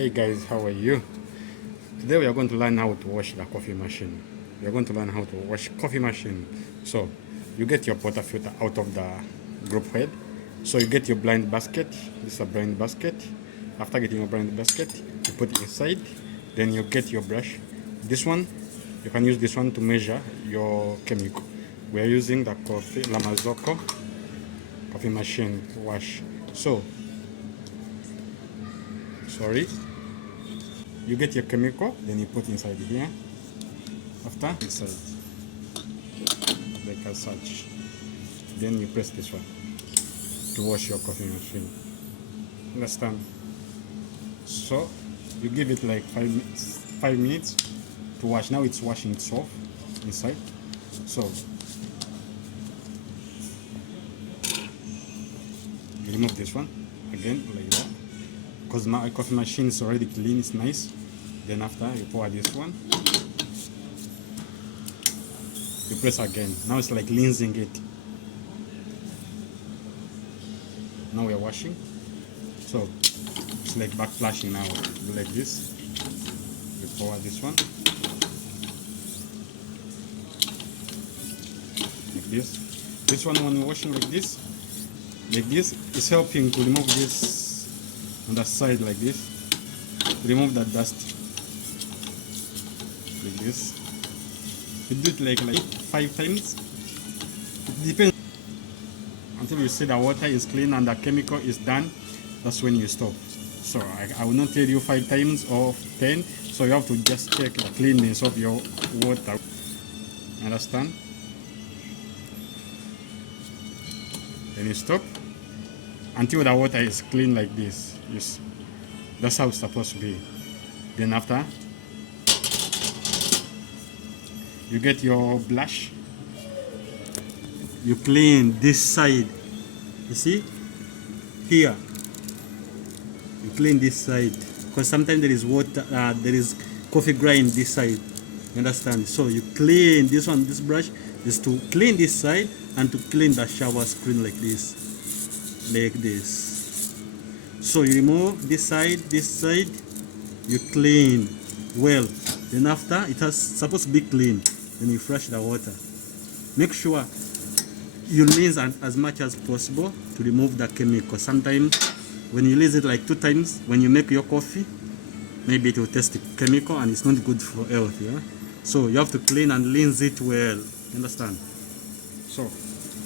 Hey guys, how are you? Today we are going to learn how to wash the coffee machine. We are going to learn how to wash coffee machine. So you get your portafilter out of the group head. So you get your blind basket. This is a blind basket. After getting your blind basket, you put it inside. Then you get your brush. This one, you can use this one to measure your chemical. We are using the MARZOCCO coffee machine wash. So sorry, you get your chemical, then you put inside here. After inside like as such, then you press this one to wash your coffee machine. Understand? So you give it like 5 minutes to wash. Now it's washing itself inside. So you remove this one again like that, because my coffee machine is already clean, it's nice. Then after you pour this one, you press again. Now it's like cleansing it. Now we're washing, so it's like backflashing. Now do like this, you pour this one like this one. When you're washing like this is helping to remove this on the side like this, remove that dust like this. You do it like 5 times. It depends until you see the water is clean and the chemical is done. That's when you stop. So I will not tell you 5 times or 10. So you have to just check the cleanness of your water. Understand? Then you stop until the water is clean like this. Yes, that's how it's supposed to be. Then after, you get your brush, you clean this side. You see here, you clean this side, because sometimes there is water, there is coffee grind this side. You understand? So you clean this one. This brush is to clean this side and to clean the shower screen like this, like this. So you remove this side, you clean well. Then after, it has supposed to be clean. Then you flush the water. Make sure you rinse as much as possible to remove the chemical. Sometimes when you rinse it like 2 times, when you make your coffee, maybe it will taste chemical and it's not good for health. Yeah? So you have to clean and rinse it well. Understand? So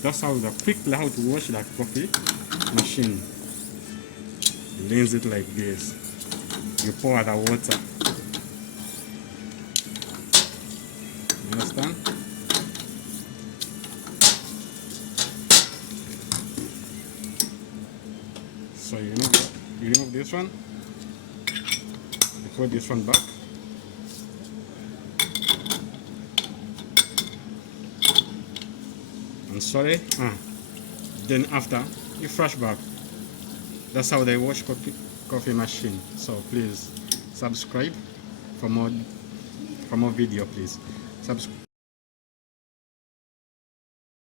that's how quickly how to wash the coffee machine. You rinse it like this. You pour the water. Understand? So you remove this one. You put this one back. I'm sorry. Then after you flush back. That's how they wash coffee machine. So please subscribe for more video. Please subscribe.